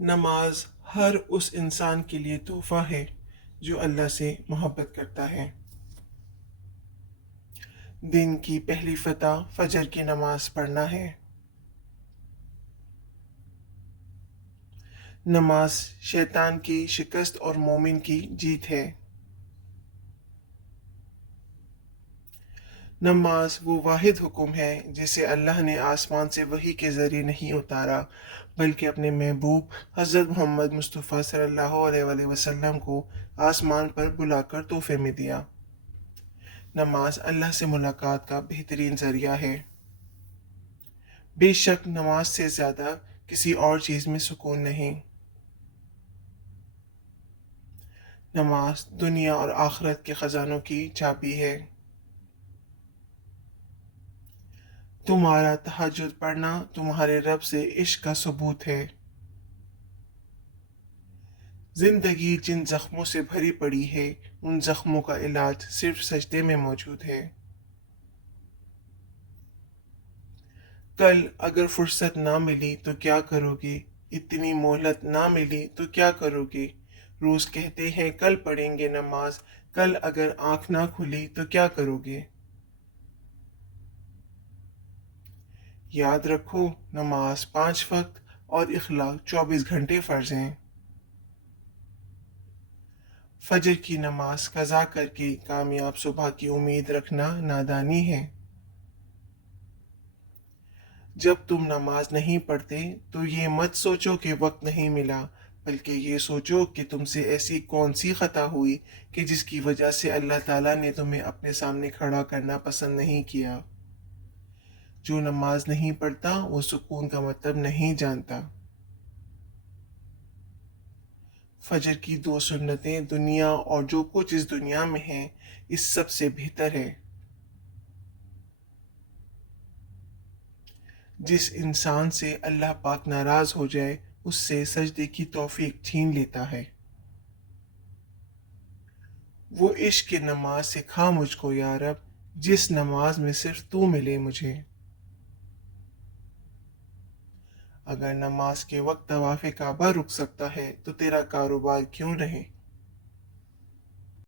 नमाज हर उस इंसान के लिए तोहफा है जो अल्लाह से मोहब्बत करता है। दिन की पहली फतह फजर की नमाज पढ़ना है। नमाज शैतान की शिकस्त और मोमिन की जीत है। नमाज वो वाहिद हुक्म है जिसे अल्लाह ने आसमान से वही के ज़रिए नहीं उतारा, बल्कि अपने महबूब हज़रत मोहम्मद मुस्तफ़ा सल्लल्लाहु अलैहि वसल्लम को आसमान पर बुलाकर तोहफे में दिया। नमाज अल्लाह से मुलाकात का बेहतरीन ज़रिया है। बेशक नमाज से ज़्यादा किसी और चीज़ में सुकून नहीं। नमाज दुनिया और आखिरत के ख़जानों की चाबी है। तुम्हारा तहज्जुद पढ़ना तुम्हारे रब से इश्क का सबूत है। जिंदगी जिन जख्मों से भरी पड़ी है, उन जख्मों का इलाज सिर्फ सजदे में मौजूद है। कल अगर फुर्सत ना मिली तो क्या करोगे? इतनी मोहलत ना मिली तो क्या करोगे? रोज कहते हैं कल पढ़ेंगे नमाज, कल अगर आंख ना खुली तो क्या करोगे? याद रखो, नमाज 5 वक्त और इखलाक 24 घंटे फ़र्ज हैं। फजर की नमाज कज़ा करके कामयाब सुबह की उम्मीद रखना नादानी है। जब तुम नमाज नहीं पढ़ते तो ये मत सोचो कि वक्त नहीं मिला, बल्कि ये सोचो कि तुमसे ऐसी कौन सी खता हुई कि जिसकी वजह से अल्लाह ताला ने तुम्हें अपने सामने खड़ा करना पसंद नहीं किया। जो नमाज नहीं पढ़ता वो सुकून का मतलब नहीं जानता। फजर की 2 सुन्नतें दुनिया और जो कुछ इस दुनिया में है इस सब से बेहतर है। जिस इंसान से अल्लाह पाक नाराज हो जाए उससे सजदे की तौफीक छीन लेता है। वो इश्क की नमाज सिखा मुझको या रब, जिस नमाज में सिर्फ तू मिले मुझे। अगर नमाज के वक्त तवाफ़े काबा रुक सकता है तो तेरा कारोबार क्यों नहीं।